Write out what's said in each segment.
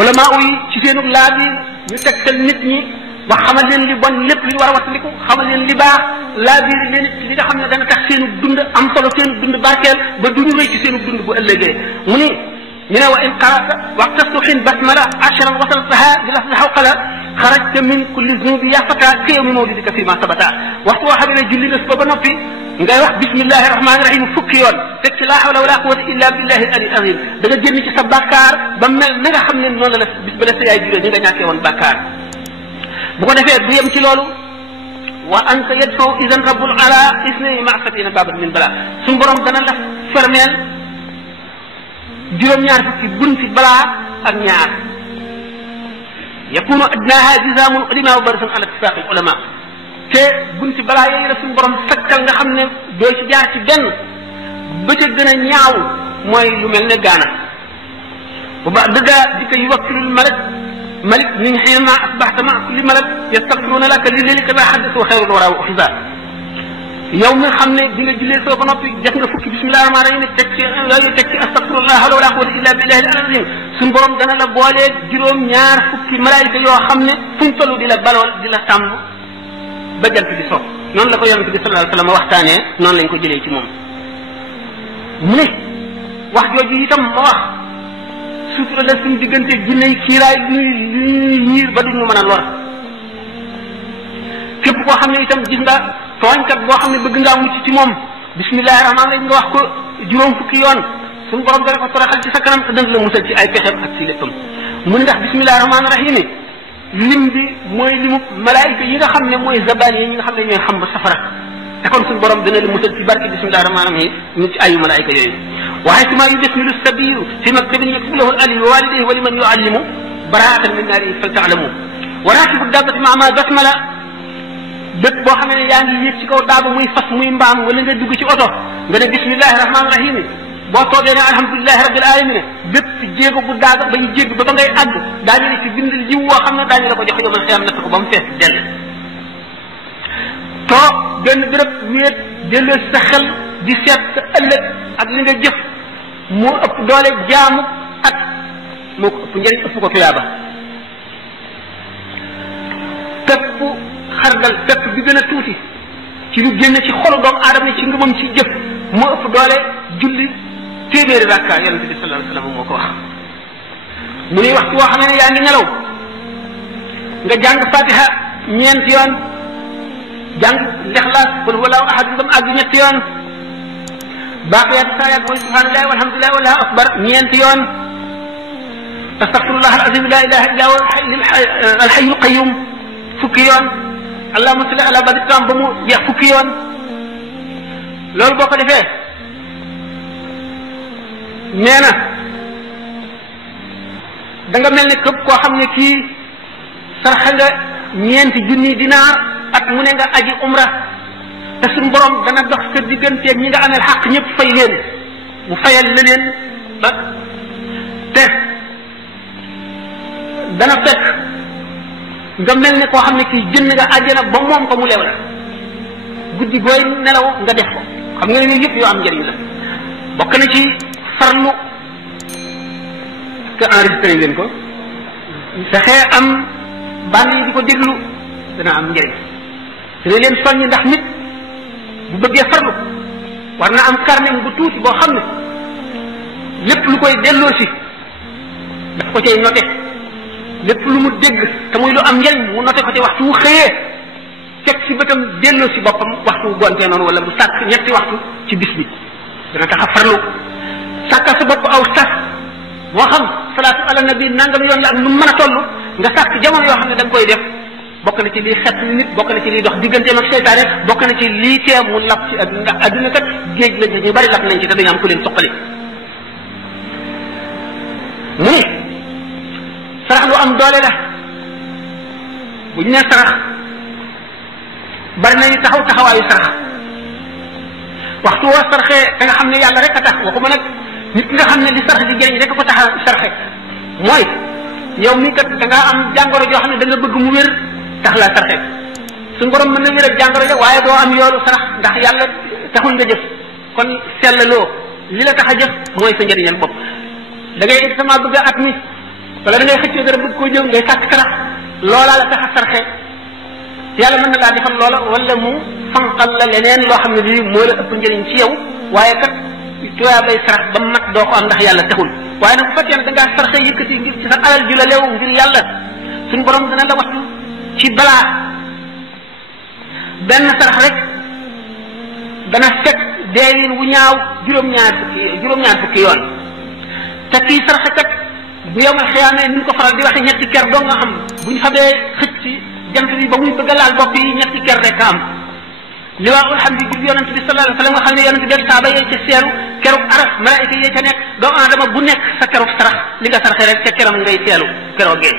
ulama yi ci seenu laaj yi ñu tegtal nit ñi wax xamal leen li bon lépp li war a wattandiku xamal leen li baax laabir leen li nga xam ne dana tax seenu dund am solo seenu dund barkeel ba duñu rëy ci seenu dund bu ëllëgee mu ni ñu ne wa in qara'ta waqta subhin basmala ashran wasaltaha bi lafzi hawqala xarajta min kulli zunubi ya fata ka yawmi mawlidika fi ma sabata waxtu woo xam ne julli nga suba ba noppi ngay wax bismillahi rahmani rahim fukki yoon teg ci la hawla wala quwwata illa billahi al azim da nga génn ci sa bàkkaar ba mel na nga xam ne noonu la bis ba la sa yaay juree ñi nga ñàkkee woon bàkkaar bu ko defee du yem ci loolu wa anta yadfaw idan rabbul ala isnay ma sabina babat min bala suñu borom dana la fermeel juróom-ñaar fukki bunti balaa ak ñaar yakunu adnaha jizamun ulama wa barisan ala ittifaq al ulama te bunti balaa yooyu la suñu borom sakkal nga xam ne doo ci jaar ci benn ba ca gën a ñaaw mooy lu mel ne gaana bu ba dëgga di ko yuwakkilul malik min xiina asbaxta ma kulli malak yastaghfiruna laka li lilika la xaddis wa xayrul wara wa uxisa yow mi xam ne bi nga jullee soo ba noppi def nga fukki bismillahi rahmaani rahim teg ci yooyu teg ci astaghfirullah wala wala quwwata illa billahi al azim suñ borom dana la boolee juróom-ñaar fukki malaayika yoo xam ne fuñ toll di la balool di la sàmm ba jant bi so noonu la ko yonent bi sallallahu alayhi wa sallam waxtaanee noonu lañ ko jëlee ci moom mu ne wax jooju itam ma wax sutura la suñ diggante jinne yi kiiraay luy ñiir ba duñu mën a lor képp koo xam ne itam gis nga tooñkat boo xam ne bëgg ngaa mucc ci moom bismillahi rahmaani rahim nga wax ko juróom fukki yoon suñu borom dana ko toroxal ci sa kanam te dana la musal ci ay pexem ak ci léppam mu ne ndax bismillahi rahmaani rahim lim bi mooy limu malaayika yi nga xam ne mooy zabaan yi ñi nga xam ne ñooy xam ba safara te kon suñu borom dana la musal ci barke bismillahi rahmaani rahim ñu ci ayu malaayika yooyu waaye suma yudesmilu sabiru fi maktabin yaktubu lahu al ali wa walidayhi wa liman yuallimu baraatan min naari fal taalamu wa rakibu dabbati maa ma basmala bépp boo xam ne yaa ngi yéeg ci kaw daaba muy fas muy mbaam wala nga dugg ci oto nga ne bismillahi rahmaani rahim boo toogee ne alhamdulilahi rabbil alamin bépp jéego bu daaga ba ñu jégg ba ngay àgg daañu ne ci bind jiw woo xam ne daañu la ko jox yomal xiyam natt ko ba mu fees dell toog benn béréb wéet delloo sa xel di seet sa ëllëg ak li nga jëf moo ëpp doole jaamu at moo ko ëpp njëriñ ëpp ko tuyaaba pepp xardal pepp bi gën a tuuti ci lu génn ci xolu doomu aadama ci ngëmam ci jëf moo ëpp doole julli téeméeri rakka yonente bi sallallahu alayhi wa sallam moo ko wax mu ne waxtu woo xam ne yaa ngi nelaw nga jàng fatiha ñeenti yoon jàng lixlaas qul huwallahu ahad ngam àgg ñetti yoon baaqiyaat saayaat mooy subhanallahi walhamdulillahi wallahu akbar ñeenti yoon astaghfirullah alazim la ilaha illa huwa alhayyul qayyum fukki yoon allahumma salli ala badi tam ba mu jeex fukki yoon loolu boo ko defee nee na da nga mel ne képp koo xam ne kii sarxa nga ñeenti junni dinaar at mu ne nga aji umra te suñu borom dana dox sa digganteeg ñi nga amel xaq ñëpp fay leen mu fayal la leen ba te dana fekk nga mel ne koo xam ne kii jënd nga àjjana ba moom ko mu lew la guddi gooy nelaw nga def ko xam nga ne yëpp yoo am njëriñ la bokk na ci farlu que enregistré leen ko fexee am bànn yi di ko déglu dana am njëriñ dina leen soññ ndax nit bu bëggee farlu war na am carnet bu tuuti boo xam ne lépp lu koy delloo si daf ko cay noté lépp lu mu dégg te muy lu am njëriñ mu noté ko ci waxtu wu xëyee teg ci bëtam delloo si boppam waxtu wu gontee noonu wala bu sàkk ñetti waxtu ci bis bi dana tax a farlu sàkkal sa bopp aw sas moo xam salaatu ala nabi nangam yoon la ak nu mën a toll nga sàkk jamono yoo xam ne da nga koy def bokk na ci lii xet nit bokk na ci lii dox digganteem ak seytaane bokk na ci lii tee mu lab ci adduna ndax adduna kat géej la ñu bari lab nañ ci te dañu am ku leen suqali mu ni sarax lu am doole la bu ñu nee sarax bari nañu taxaw taxawaayu sarax waxtu woo saraxee da nga xam ne yàlla rek a tax waxuma nag nit nga xam ne li sarax di jëriñ rek ko tax a saraxe mooy yow mii kat da ngaa am jàngoro joo xam ne da nga bëgg mu wér tax laa saraxe suñu borom mën na wéral jàngoro ja waaye doo am yoolu sarax ndax yàlla taxul nga jëf kon sellaloo li la tax a jëf mooy sa njëriñal bopp da ngay sama bëgg at mi wala da ngay xëccoo dara bëgg koo jëw ngay sàkk sarax loolaa la tax a sarxe yàlla mën na laa defal loola wala mu fanqal la leneen loo xam ne lii moo la ëpp njëriñ ci yow waaye kat tuyaa bay sarax ba mat doo ko am ndax yàlla taxul waaye nag bu fekkee ne da ngaa sarxe yëkkati ngir ci sa alal ju la leew ngir yàlla suñu borom dana la wattu ci balaa benn sarax rek dana fekk deewin wu ñaaw juróom-ñaar fukki yoon te kii sarxe kat bu yomal xiyaamee ni ñu ko faral di waxe ñetti ker doo nga xam buñ xamee xëcc ci jant bi ba muy bëgg a laal bopp yi ñetti ker rek am liwaa'ul hamdi bi yonent bi sallallahu alayhi wa sallam nga xam ne yonent bi saaba yee ca seelu kerub aras malaayika yee ca nekk doomu aadama bu nekk sa kerub sarax li nga sarxe rek ca keram ngay seelu keroo gee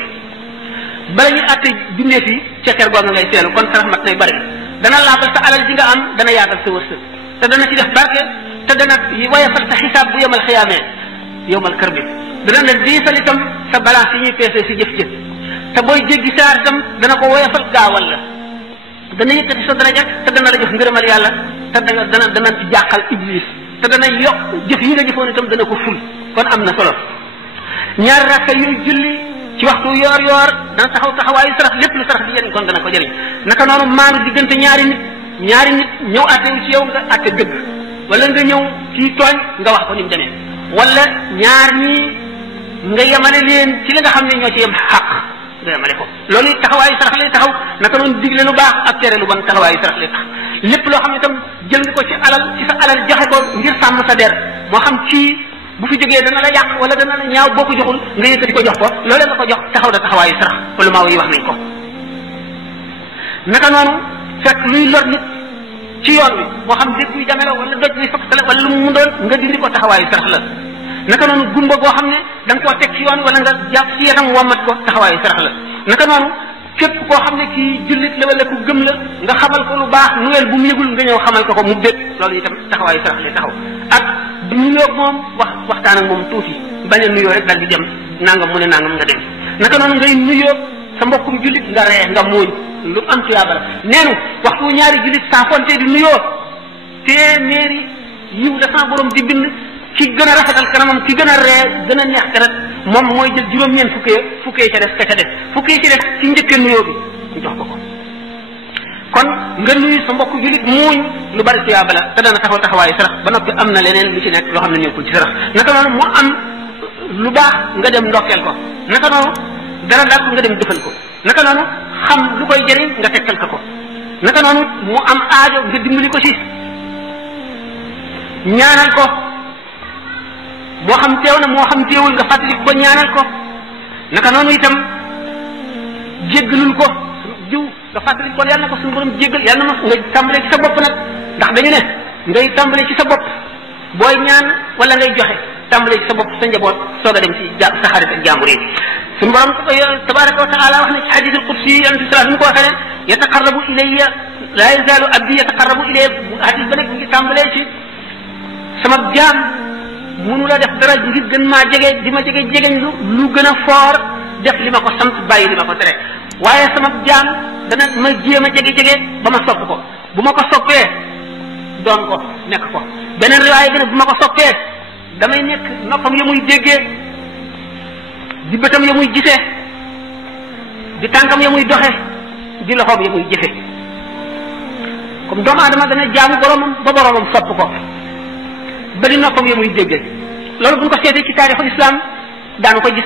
bala ñu àtte junneef yi ca ker googa ngay seelu kon sarax mat nay bari dana laabal sa alal ji nga am dana yaatal sa wërsëg te dana ci def barke te dana woyofal sa xisaab bu yomal xiyaamee yowmal kër bi dana la diisal itam sa balance yi ñuy peese si jëf-jëf te booy jéggi saar itam dana ko woyofal gaawal la dana yëkkati sa daraja te dana la jox ngërëmal yàlla te dana ci jàqal iblis te dana yokk jëf yi nga jëfoon itam dana ko ful kon am na solo ñaari rakka yooyu julli ci waxtu yoor yoor dana taxaw taxawaayu sarax lépp lu sarax di jëriñ kon dana ko jëriñ naka noonu maanu diggante ñaari nit ñëw àttewu ci yow nga àtte dëgg wala nga ñëw kii tooñ nga wax ko ni mu demee wala ñaar ñii nga yemale leen ci li nga xam ne ñoo ci yem xaq nga yemale ko loolu taxawaayu sarax lay taxaw naka noonu digle lu baax ak tere lu bon taxawaayu sarax lay tax lépp loo xam ne itam jël nga ko ci sa alal joxe ko ngir sàmm sa der moo xam ci bu fi jógee dana la yàq wala dana la ñaaw boo ko joxul nga yëkkati ko jox ko loolee nga ko jox taxaw na taxawaayu sarax wala maa yi wax nañ ko naka noonu fekk luy lor nit ci yoon wi moo xam dégg buy jame la wala doj buy fakkale wala lu mu doon nga dindi ko taxawaayu sarax la naka noonu gumba goo xam ne da nga koo teg ci yoon wala nga jàpp ci yatam wommat ko taxawaayu sarax la naka noonu képp koo xam ne kii jullit la wala ku gëm la nga xamal ko lu baax nuwel bu mu yëgul nga ñëw xamal ko mu bég loolu itam taxawaayu sarax lay taxaw ak nuyoo moom waxtaan ak moom tuuti bañ a nuyoo rek dal di dem nangam mu ne nangam nga dem naka noonu ngay nuyoo sa mbokkum jullit nga ree nga muuñ lu am tuyaaba la neenu waxtu ñaari jullit saa fonte di nuyoo téeméeri yiw la sama borom di bind ki gën a rafetal kanamam ki gën a ree gën a neex deret moom mooy jël juróom-ñeent fukkee ca des ka ca des fukkee ci des ci njëkkee nuyoo bi ñu jox ko kon nga nuyu sa mbokk julit muuñ lu bari tuyaaba la te dana taxaw taxawaayu sarax ba noppi am na leneen lu ci nekk loo xam ne nekkul ci sarax naka noonu mu am lu baax nga dem ndokkeel ko naka noonu dara daal nga dem defal ko naka noonu xam lu koy jëriñ nga tegtal ko naka noonu mu am aajo nga dimbali ko ci ñaanal ko moo xam teew na moo xam teewul nga fàttali ko ñaanal ko naka noonu itam jéggalul ko jiw nga fàttali ko yàlla na ko suñu borom jéggal yàlla na ma nga tàmbalee ci sa bopp nag ndax dañu ne ngay tàmbalee ci sa bopp booy ñaan wala ngay joxe tàmbalee ci sa bopp sa njaboot soog a dem ci sa xarit ak jàmbur yi suñu borom tabaraka wa taala wax na ci hadith al qudsi yonent bi sallallahu alayhi wa sallam ko waxee ne yataqarrabu ilayya la yazalu abdi yataqarrabu ilayya hadith ba nekk ngi tàmbalee ci sama jaam munu la def dara ngir gën maa jege di ma jege jegeñ lu gën a foor def li ma ko sant bàyyi li ma ko tere waaye sama jaam dana ma jéem a jege ba ma sopp ko bu ma ko soppee doon ko nekk ko beneen riwaay bi ne bu ma ko soppee damay nekk noppam ya muy déggee di bëtam ya muy gisee di tànkam ya muy doxe di loxoom ya muy jëfe comme doomu aadama dana jaamu boromam ba boromam sopp ko ba di noppam ya muy déggee loolu bu ñu ko seetee ci taarixul islam daanu ko gis